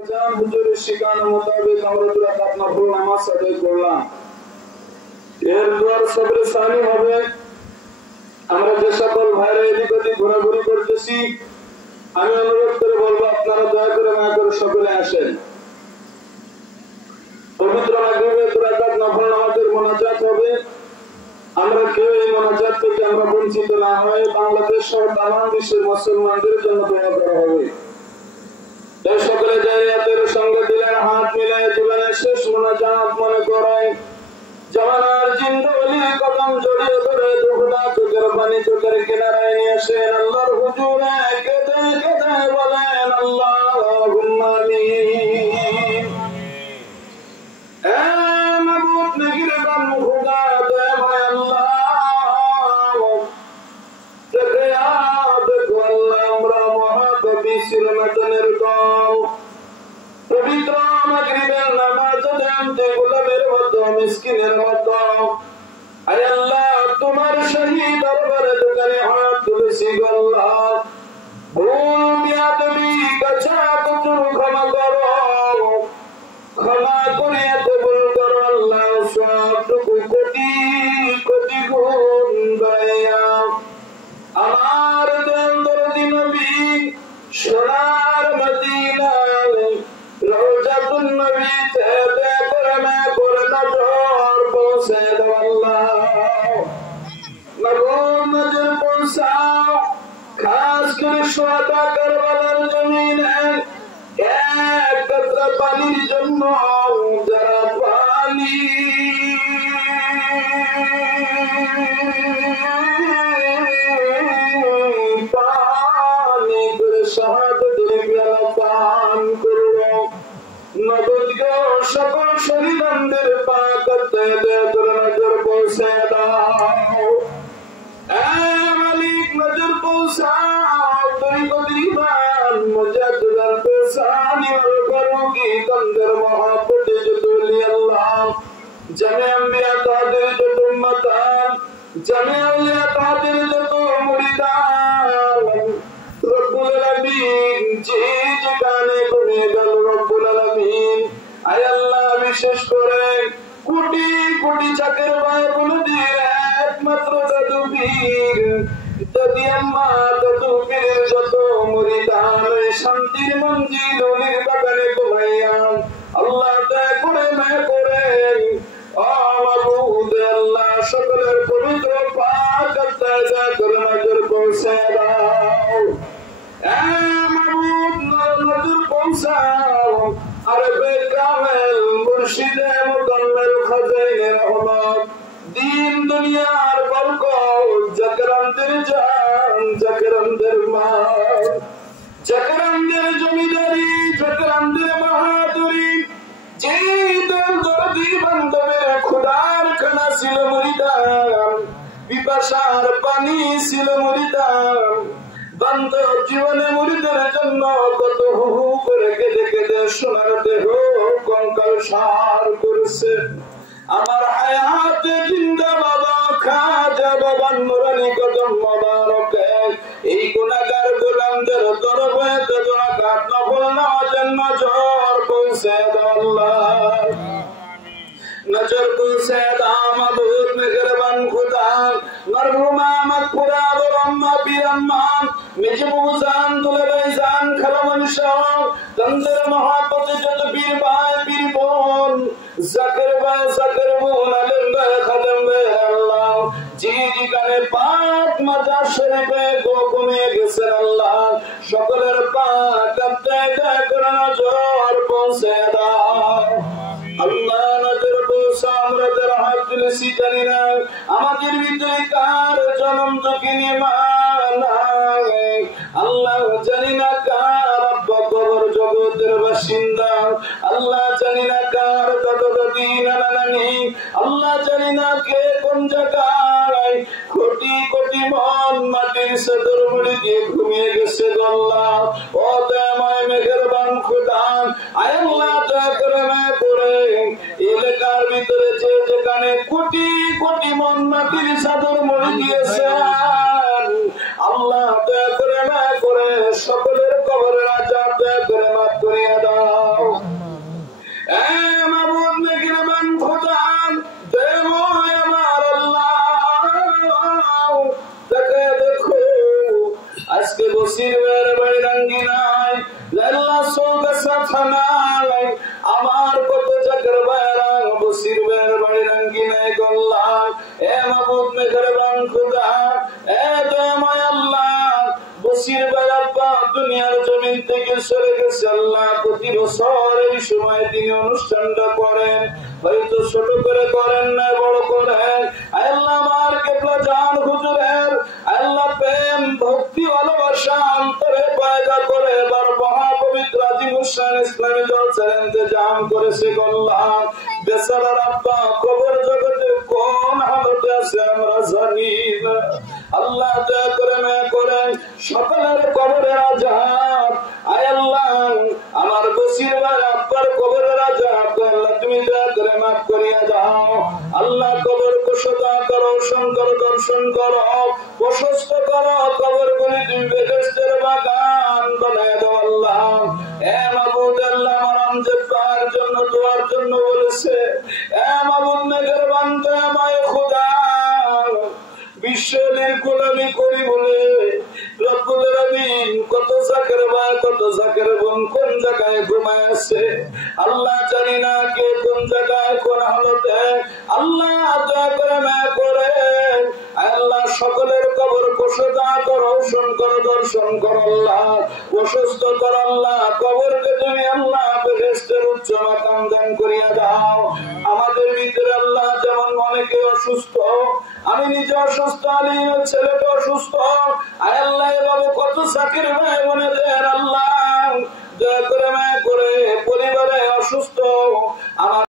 হুজুরের শিখানো মোতাবেক আমরা দুই রাকাত নফল নামাজ আদায় করলাম। এরপর সবরে সানি হবে। আমরা যে সকল ভাইরা এদিক ওদিক ঘোরাঘুরি করতেছি, আমি অনুরোধ করে বলবো আপনারা দয়া করে মায়া করে সকলে আসেন। পবিত্র মাগরিবে দুই রাকাত নফল নামাজের মোনাজাত হবে। আমরা কেউ এই মোনাজাত থেকে আমরা বঞ্চিত না হয়ে বাংলাদেশ সহ তামাম বিশ্বের মুসলমানদের জন্য দোয়া করা হবে। তাই সকলে জারিয়াতের সঙ্গে দিলের হাত মিলায় জীবনের শেষ মোনাজাত মনে করেন। জামানার জিন্দওয়ালি কদম জড়িয়ে ধরে দুঃখটা চোখের পানি চোখের কিনারায় নিয়ে আসেন। আল্লাহর হুজুরে কেঁদে কেঁদে বলেন আল্লাহুম্মা আমিন। মাবুদ মেহেরবান খুদা দয়াময় আল্লাহ, দেখো আল্লাহ আমরা মহাকবি সিরমাতনের দল পবিত্র মাগরিবের নামাজ আনতে গোলামের মতো মিসকিনের মতো আয় আল্লাহ তোমার শহীদ দরবারে দোকানে হাত তুলেছি আল্লাহ, ভুল বিয়াদবি কাছা কুচুর ক্ষমা করো, ক্ষমা করিয়া কবুল করো আল্লাহ। সবটুকু কোটি কোটি গুণ দয়া আমার দরদি নবী সোনার মদিনায় রওজাতুন নবীতে করমে করে নজর পৌঁছে দাও আল্লাহ, নজর পৌঁছাও খাস করে সোহাদা কারবালার জমিনে এক কাতরা পানির জন্য যারা পানি করে শাহাদাতের পেয়ালা পান করো, নবদ সকল শহীদদের পাক নজর পৌঁছে দাও। মালিক নজর পৌঁছাও তরিকত-ই-ঈমান মুজাদ্দিদাল পেশানি ওয়াল ফারুকি তন্দর মহাপতি যতুল আল্লাহ জামে আম্বিয়া তাদের যত উম্মতান জামে আউলিয়া তাদের যত মুরিদান রব্বুল আলামিন যে যেখানে ঘুমিয়ে গেল রব্বুল আলামিন আয় আল্লাহ বিশেষ করে কোটি কোটি চাকের ভাই বলদের একমাত্র দাদু পীর দাদি আম্মা দাদু পীরের যত মুরিদান শান্তির মঞ্জিল ওলির বাগানে ঘুমাইয়া আল্লাহ দয়া করে মায়া করেন। মাবুদ আল্লাহ সকলের পবিত্র পাক দয়া করে নজর পৌঁছে দাও। মাবুদ নজর পৌঁছাও আরবে কামেল মুর্শিদে মুকাম্মেল খাজাইনে রহমত দিন দুনিয়ার বরকত জাকরামদের জান জাকরামদের মাল জাকরামদের জমিদারি জাকরামদের বাহাদুরি যে দরদি বান্ধবের খোদার খানা ছিল মুরিদান পিপাসার পানি ছিল মুরিদান বান্ধব জীবনে মুরিদের জন্য কত হু হু করে কেঁদে কেঁদে সোনার দেহ কঙ্কাল সার করছে। আমার হায়াতে জিন্দা বাবা খাজা বাবা নুরানি কদম মোবারকে এই গুনাহগার গোলামদের দরবারে বেদনা কাট নফল নামাজের নজর পৌঁছে দাও আল্লাহ, নজর পৌঁছে দাও মাবুদ মেহেরবান খুদা। মরহুমা মাগফুরা আম্মা বিরাম্মা মেজবুজান দুলাইজান খালামন শাহ তন্দর মহাপতি যত বীর ভাই বীর বোন জাকির ভাই জাকির বোন আলেম ভাই খাদেম ভাই আল্লাহ জি যেখানে পাক মাজার শরীফে ঘুমিয়ে গেছেন আল্লাহ সকলের পাক দয়া করে নজর পৌঁছে দাও আল্লাহ। নজর পৌঁছা আমরা যারা হাত তুলেছি জানি না আমাদের ভিতরে কার জনম ঝুঁকি নিয়ে আল্লাহ জানি না কার আব্বা কবর জগতের বাসিন্দা আল্লাহ জানি না কার দাদা দাদি নানা নানি আল্লাহ জানি না কে কোন জায়গায় কোটি কোটি মন মাটির সদর মুড়ি দিয়ে ঘুমিয়ে গেছে আল্লাহ। ও দয়াময় মেহেরবান খুদা আয় আল্লাহ দয়া করে মায়া করে এলাকার ভিতরে যে যেখানে কোটি কোটি মন মাটির সদর মুড়ি দিয়েছে আল্লাহ দয়া করে মায়া করে সকলের কবরের আযাব দয়া করে মাফ করিয়া দাও। চৌগাছা থানায় আমার কত জাকের ভাইরা বসির ভাইয়ের বাড়ি রাঙ্গি নাই গল্লাম। এ মাবুদ মেহেরবান খুদা, এ দয়াময় আল্লাহ, বসির ভাই আব্বা দুনিয়ার জমিন থেকে সরে গেছে আল্লাহ। প্রতি বছর এই সময় তিনি অনুষ্ঠানটা করেন, হয়তো ছোট করে করেন না বড় করেন। আল্লাহ আমার কেবলা জান হুজুরের আল্লাহ প্রেম ভক্তি ভালোবাসা অন্তরে পয়দা করে এবার মহাপবিত্র আজিমুসান ইসলামী জলসার ইন্তজাম করেছে গল্লাম। বেচারার আব্বা কবর জগতে কোন হালতে আছে আমরা জানি না। আল্লাহ দয়া করে মেয়ে করে সকলের কবরের আজাব, আয় আল্লাহ আমার বসির ভাই আব্বার কবরের আজাব আল্লাহ তুমি দয়া করে মাফ করিয়া দাও। আল্লাহ কবর কুশতা করো, শঙ্কর দর্শন করো, প্রশস্ত করো, কবর গুলি তুমি বেহেশতের বাগান বানায় দাও আল্লাহ। এ মাবুদ আল্লাহ আমার আমজেবার জন্য দোয়ার জন্য বলেছে, এ মাবুদ মেহেরবান দয়াময় খোদা, বিশ্বের গোলামি করি বলে রব্বুল আলামিন কত জাকের ভাই কত জাকের বোন কোন জায়গায় ঘুমায় আছে আল্লাহ জানি না, কে কোন জায়গায় কোন হালতে। আল্লাহ দয়া করে মায়া করে আল্লাহ সকলের কবর কুশতা করো, রোশন করো, দর্শন করো আল্লাহ, প্রশস্ত করো আল্লাহ, কবরকে তুমি আল্লাহ বেহেশতের উচ্চ মাকাম দান করিয়া দাও। আমাদের ভিতরে আল্লাহ যেমন অনেকে অসুস্থ, আমি নিজে অসুস্থ, আলিমের ছেলেটা অসুস্থ, আল্লাহ বাবু কত জাকির ভাই বোনেদের আল্লাহ দয়া করে মায়া করে পরিবারে অসুস্থ আমার